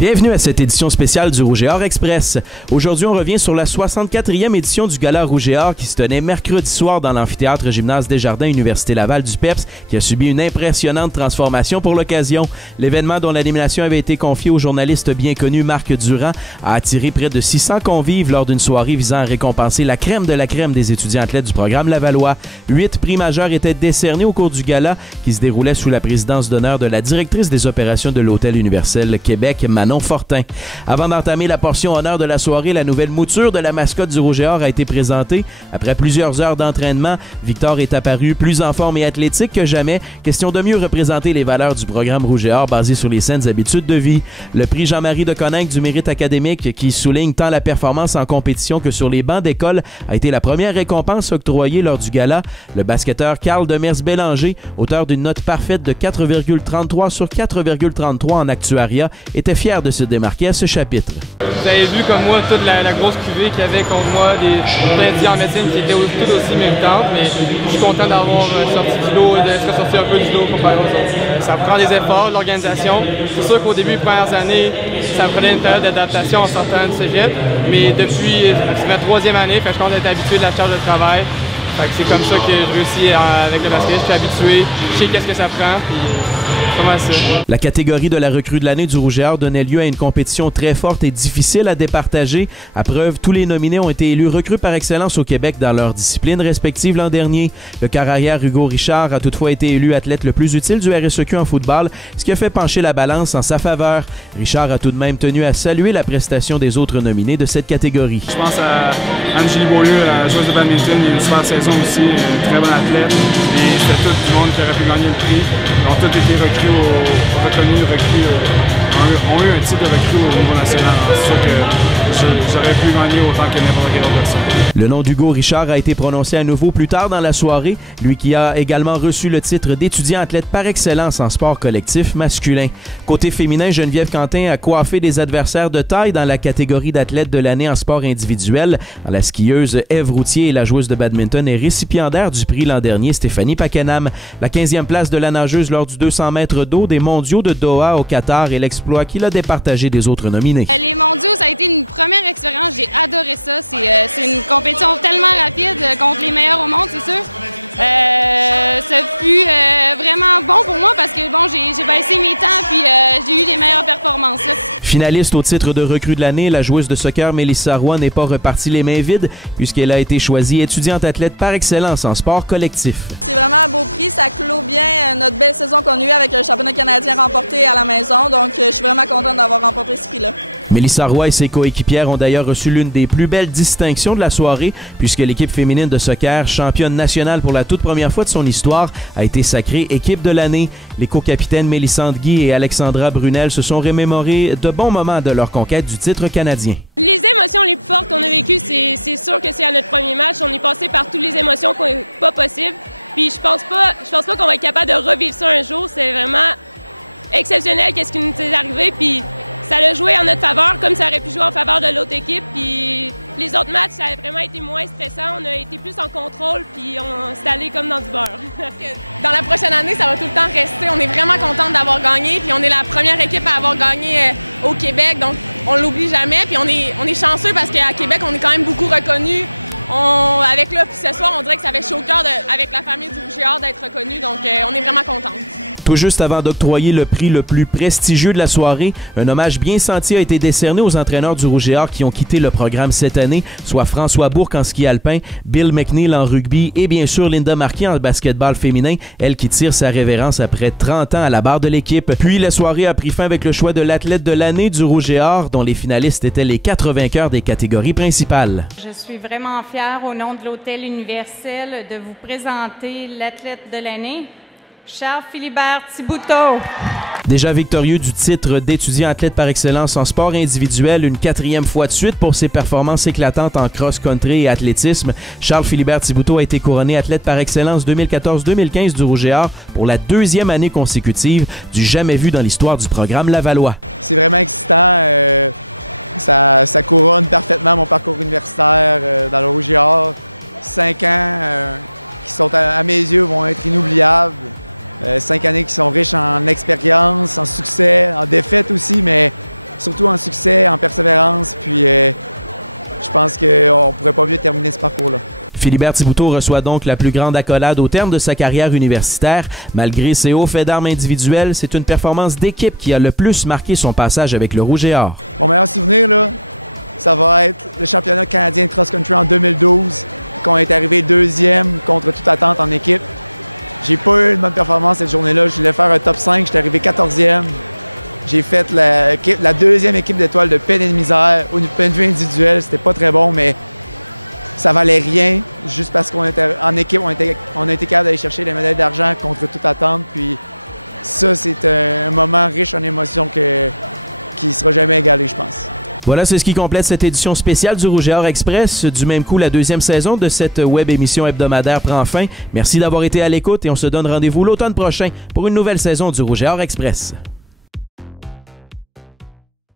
Bienvenue à cette édition spéciale du Rouge et Or Express. Aujourd'hui, on revient sur la 64e édition du Gala Rouge et Or qui se tenait mercredi soir dans l'amphithéâtre Gymnase Desjardins, Université Laval du PEPS, qui a subi une impressionnante transformation pour l'occasion. L'événement, dont l'animation avait été confiée au journaliste bien connu Marc Durand, a attiré près de 600 convives lors d'une soirée visant à récompenser la crème de la crème des étudiants athlètes du programme Lavallois. 8 prix majeurs étaient décernés au cours du gala qui se déroulait sous la présidence d'honneur de la directrice des opérations de l'Hôtel Universel Québec, Manon Fortin. Avant d'entamer la portion honneur de la soirée, la nouvelle mouture de la mascotte du Rouge et Or a été présentée. Après plusieurs heures d'entraînement, Victor est apparu plus en forme et athlétique que jamais. Question de mieux représenter les valeurs du programme Rouge et Or basé sur les saines habitudes de vie. Le prix Jean-Marie de Coninck du mérite académique, qui souligne tant la performance en compétition que sur les bancs d'école, a été la première récompense octroyée lors du gala. Le basketteur Carl Demers-Bélanger, auteur d'une note parfaite de 4,33 sur 4,33 en actuariat, était fier de se démarquer à ce chapitre. Vous avez vu comme moi toute la grosse cuvée qu'il y avait contre moi, plein d'étudiants en médecine qui étaient tout aussi méritantes, mais je suis content d'avoir sorti du lot et d'être sorti un peu du lot comparé aux autres. Ça prend des efforts, de l'organisation. C'est sûr qu'au début, les premières années, ça prenait une période d'adaptation en sortant du cégep, mais depuis, c'est ma 3e année, je commence à être habitué de la charge de travail. C'est comme ça que je réussis avec le basket, je suis habitué, je sais qu'est-ce que ça prend. La catégorie de la recrue de l'année du Rouge et Or donnait lieu à une compétition très forte et difficile à départager. À preuve, tous les nominés ont été élus recrues par excellence au Québec dans leurs disciplines respectives l'an dernier. Le quart arrière Hugo Richard a toutefois été élu athlète le plus utile du RSEQ en football, ce qui a fait pencher la balance en sa faveur. Richard a tout de même tenu à saluer la prestation des autres nominés de cette catégorie. Je pense à Angélie Beaulieu, la joueuse de badminton, il y a une super saison aussi, une très bonne athlète. Et c'était tout le monde qui aurait pu gagner le prix. Ils ont tous été recrues ont eu un titre de recrue au niveau national. C'est sûr que j'aurais pu gagner autant que n'importe quelle autre personne. Le nom d'Hugo Richard a été prononcé à nouveau plus tard dans la soirée, lui qui a également reçu le titre d'étudiant athlète par excellence en sport collectif masculin. Côté féminin, Geneviève Quentin a coiffé des adversaires de taille dans la catégorie d'athlète de l'année en sport individuel. La skieuse Ève Routier et la joueuse de badminton est récipiendaire du prix l'an dernier, Stéphanie Pakenham. La 15e place de la nageuse lors du 200 mètres d'eau des mondiaux de Doha au Qatar est l'exploit qui l'a départagé des autres nominés. Les mondiaux, ça a été une première expérience, j'ai adoré ça. C'est une compétition tellement rapide contre les meilleurs au monde, c'est sûr. Ça fut vraiment bon pour moi parce que bon, j'ai baissé mes temps puis j'ai eu des meilleures performances. Là. Finaliste au titre de recrue de l'année, la joueuse de soccer Mélissa Roy n'est pas repartie les mains vides puisqu'elle a été choisie étudiante athlète par excellence en sport collectif. C'est vraiment un beau prix, ça clôt bien notre belle saison qu'on a eue avec le championnat canadien remporté à la maison, donc je suis vraiment contente d'avoir remporté ce prix-là. Mélissa Roy et ses coéquipières ont d'ailleurs reçu l'une des plus belles distinctions de la soirée puisque l'équipe féminine de soccer, championne nationale pour la toute première fois de son histoire, a été sacrée équipe de l'année. Les co-capitaines Mélissande Guy et Alexandra Brunel se sont remémorées de bons moments de leur conquête du titre canadien. Les émotions les plus fortes qu'on a vécues, c'est sûr que c'est à notre premier match. On est passé par toutes les émotions pas possibles. Puis je pense pas qu'on va être capable de revivre ça un jour. C'est vraiment exceptionnel qu'est-ce qui nous est arrivé. Puis ça a joué en notre faveur, comme ça aurait pu jouer en faveur de l'autre équipe. Puis les autres matchs, ça a vraiment été moins stressant. On a été plus en contrôle, puis on s'est allé comme dans du beurre. Dans la prochaine année, ça va tout le temps rester. On est vraiment contente d'avoir gagné, puis on est la première équipe à avoir gagné au Québec, donc on l'oublie jamais. Puis on est chanceux parce qu'à Québec, on est quand même beaucoup reconnus. Avec là, ce soir, on dirait que ça avait chaud au cœur avec la famille du Rouge et Or d'être reconnus, donc on est vraiment contente. Tout juste avant d'octroyer le prix le plus prestigieux de la soirée, un hommage bien senti a été décerné aux entraîneurs du Rouge et Or qui ont quitté le programme cette année, soit François Bourque en ski alpin, Bill McNeil en rugby et bien sûr Linda Marquis en basketball féminin, elle qui tire sa révérence après 30 ans à la barre de l'équipe. Puis la soirée a pris fin avec le choix de l'athlète de l'année du Rouge et Or, dont les finalistes étaient les 4 vainqueurs des catégories principales. Je suis vraiment fière au nom de l'Hôtel Universel de vous présenter l'athlète de l'année, Charles Philibert Thibouteau. Déjà victorieux du titre d'étudiant athlète par excellence en sport individuel une 4e fois de suite pour ses performances éclatantes en cross-country et athlétisme, Charles Philibert Thibouteau a été couronné athlète par excellence 2014-2015 du Rouge et Or pour la 2e année consécutive, du jamais vu dans l'histoire du programme Lavallois. C'est vraiment excitant. Ça couronne parfaitement mon parcours universitaire dans le Rouge et Or. 5 ans qui sont, à mes yeux, vont être inoubliables. 5 années qui sont riches en expérience, en succès, en défaites aussi, mais surtout en succès, en persévérance. Puis je pense qu'on ne pourrait pas mieux terminer ce parcours-là. Philibert Thibouteau reçoit donc la plus grande accolade au terme de sa carrière universitaire. Malgré ses hauts faits d'armes individuels, c'est une performance d'équipe qui a le plus marqué son passage avec le Rouge et Or. Mon meilleur souvenir, là, ça va être le championnat canadien de cross-country en 2012, qu'on est arrivé 2e contre toute attente en équipe. J'ai pas eu une bonne performance cette journée-là. Je voulais faire un top 5, j'étais arrivé 14e. J'ai fait la 2e équipe d'étoiles de peine et de misère. Au point de vue individuel, c'était pas très bon, mais ça valait rien, juste parce qu'on était en équipe, on a été capable d'aller chercher les médailles d'argent contre toute attente. Puis ça, c'est un moment riche en émotions qui ne sera jamais égalé, je pense. Voilà, c'est ce qui complète cette édition spéciale du Rouge et Or Express. Du même coup, la 2e saison de cette web émission hebdomadaire prend fin. Merci d'avoir été à l'écoute et on se donne rendez-vous l'automne prochain pour une nouvelle saison du Rouge et Or Express.